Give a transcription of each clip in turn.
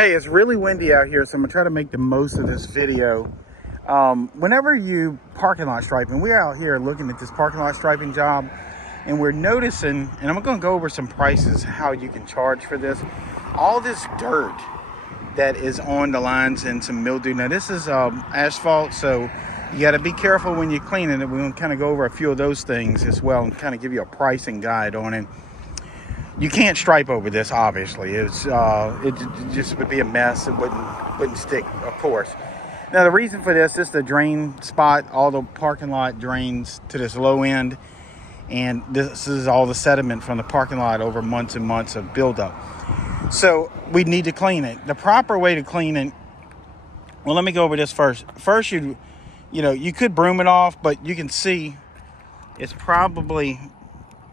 Hey, it's really windy out here, so I'm gonna try to make the most of this video. Whenever you parking lot striping, we're out here looking at this parking lot striping job, and we're noticing, and I'm gonna go over some prices, how you can charge for this. All this dirt that is on the lines and some mildew. Now this is asphalt, so you got to be careful when you're cleaning it. We're gonna kind of go over a few of those things as well and kind of give you a pricing guide on it. You can't stripe over this, obviously. It just would be a mess. It wouldn't stick, of course. Now the reason for this is the drain spot. All the parking lot drains to this low end, and this is all the sediment from the parking lot over months and months of buildup. So we need to clean it. The proper way to clean it. Well, let me go over this first. First, you could broom it off, but you can see it's probably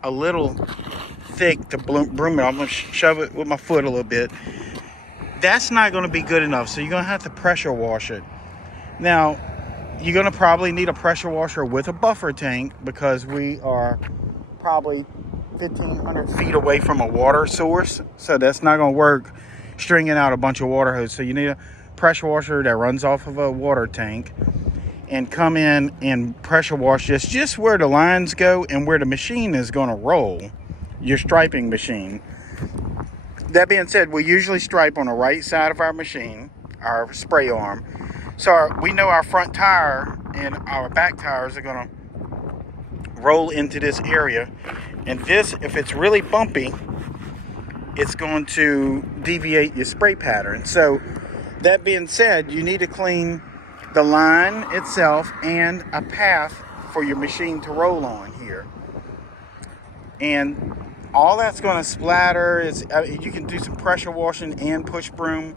a little thick to broom it. I'm going to shove it with my foot a little bit. That's not going to be good enough, so you're going to have to pressure wash it. Now, you're going to probably need a pressure washer with a buffer tank because we are probably 1,500 feet away from a water source, so that's not going to work stringing out a bunch of water hose. So you need a pressure washer that runs off of a water tank, and come in and pressure wash this just where the lines go and where the machine is going to roll, your striping machine. That being said, we usually stripe on the right side of our machine, our spray arm. So we know our front tire and our back tires are going to roll into this area. And this, if it's really bumpy, it's going to deviate your spray pattern. So that being said, you need to clean the line itself and a path for your machine to roll on here. And all that's going to splatter. You can do some pressure washing and push broom.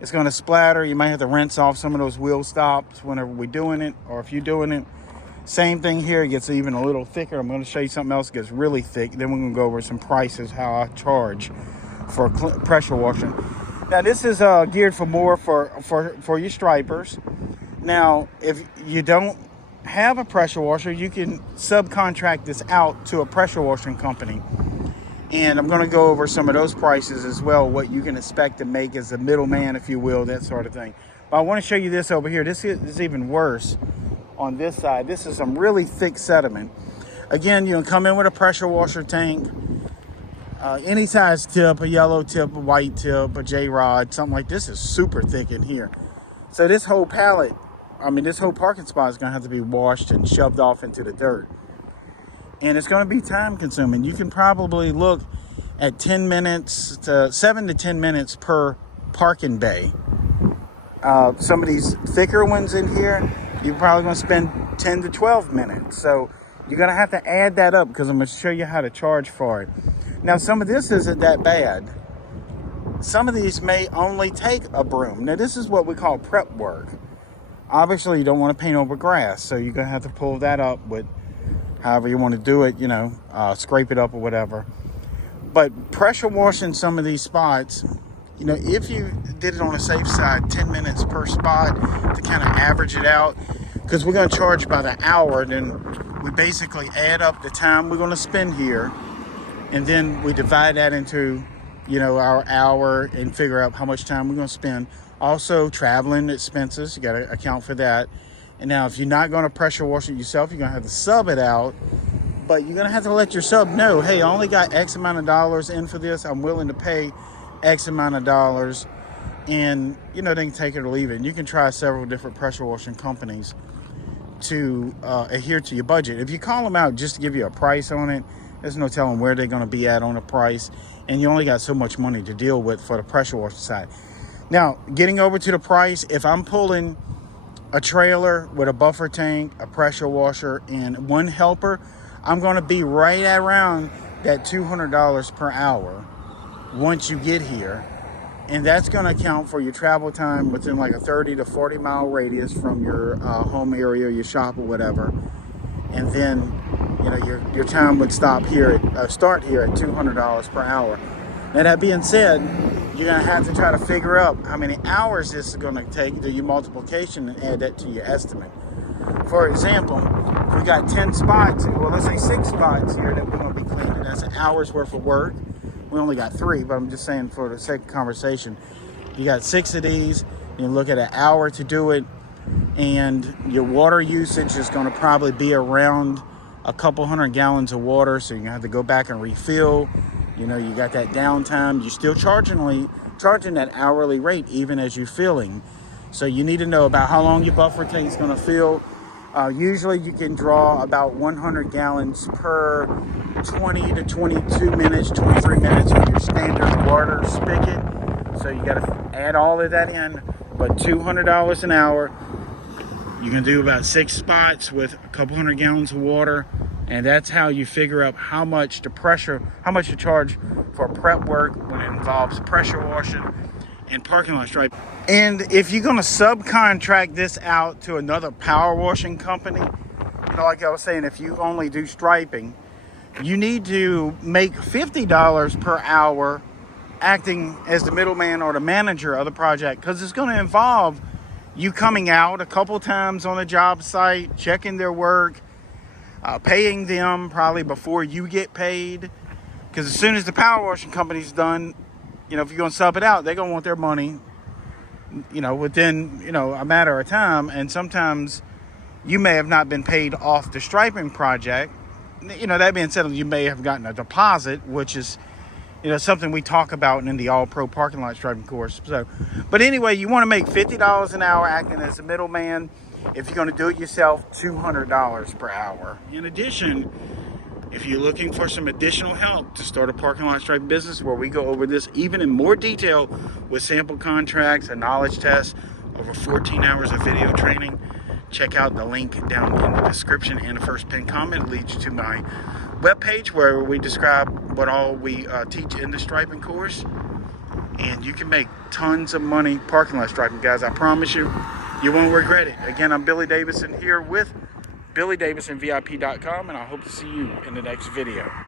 It's going to splatter. You might have to rinse off some of those wheel stops whenever we're doing it, or if you're doing it. Same thing here. It gets even a little thicker. I'm going to show you something else that gets really thick. Then we're going to go over some prices, how I charge for pressure washing. Now this is geared for more for your stripers. Now, if you don't have a pressure washer, you can subcontract this out to a pressure washing company. And I'm going to go over some of those prices as well, what you can expect to make as a middleman, if you will, that sort of thing. But I want to show you this over here. This is even worse on this side. This is some really thick sediment. Again, you come in with a pressure washer tank, any size tip, a yellow tip, a white tip, a J-rod, something like this is super thick in here. So this whole pallet, this whole parking spot is going to have to be washed and shoved off into the dirt. And it's going to be time consuming. You can probably look at 10 minutes to 7 to 10 minutes per parking bay. Some of these thicker ones in here, you're probably going to spend 10 to 12 minutes. So you're going to have to add that up because I'm going to show you how to charge for it. Now, some of this isn't that bad. Some of these may only take a broom. Now, this is what we call prep work. Obviously, you don't want to paint over grass, so you're going to have to pull that up with however you want to do it, scrape it up or whatever. But pressure washing some of these spots, if you did it on a safe side, 10 minutes per spot to kind of average it out, because we're going to charge by the hour, then we basically add up the time we're going to spend here, and then we divide that into, our hour and figure out how much time we're going to spend. Also, traveling expenses, you got to account for that. And now, if you're not going to pressure wash it yourself, you're going to have to sub it out. But you're going to have to let your sub know, hey, I only got X amount of dollars in for this. I'm willing to pay X amount of dollars. And, they can take it or leave it. And you can try several different pressure washing companies to adhere to your budget. If you call them out just to give you a price on it, there's no telling where they're going to be at on the price. And you only got so much money to deal with for the pressure washer side. Now, getting over to the price, if I'm pulling a trailer with a buffer tank, a pressure washer, and one helper, I'm going to be right around that $200 per hour once you get here. And that's going to account for your travel time within like a 30 to 40 mile radius from your home area, your shop or whatever. And then, your time would start here at $200 per hour. Now, that being said, you're going to have to try to figure out how many hours this is going to take, do your multiplication, and add that to your estimate. For example, if we got 10 spots, well, let's say 6 spots here that we're going to be cleaning. That's an hour's worth of work. We only got 3, but I'm just saying for the sake of conversation. You got 6 of these. You can look at an hour to do it. And your water usage is going to probably be around a couple 100 gallons of water. So you're going to have to go back and refill. You know, you got that downtime. You're still charging that hourly rate even as you're filling. So you need to know about how long your buffer tank is going to fill. Usually you can draw about 100 gallons per 20 to 22 minutes, 23 minutes with your standard water spigot. So you got to add all of that in. But $200 an hour, you can do about 6 spots with a couple 100 gallons of water. And that's how you figure out how much to charge for prep work when it involves pressure washing and parking lot stripe. And if you're going to subcontract this out to another power washing company, you know, like I was saying, if you only do striping, you need to make $50 per hour acting as the middleman or the manager of the project, because it's going to involve you coming out a couple times on the job site, checking their work, paying them probably before you get paid. Because as soon as the power washing company's done, you know, if you're going to sub it out, they're going to want their money, you know, within, you know, a matter of time. And sometimes you may have not been paid off the striping project. You know, that being said, you may have gotten a deposit, which is, you know, something we talk about in the all-pro parking lot striping course. So, but anyway, you want to make $50 an hour acting as a middleman. If you're going to do it yourself, $200 per hour. In addition, if you're looking for some additional help to start a parking lot striping business, where we go over this even in more detail with sample contracts, a knowledge test, over 14 hours of video training, check out the link down in the description, and the first pinned comment leads you to my webpage where we describe what all we teach in the striping course. And you can make tons of money parking lot striping, guys. I promise you, you won't regret it. Again, I'm Billy Davison here with BillyDavisonVIP.com, and I hope to see you in the next video.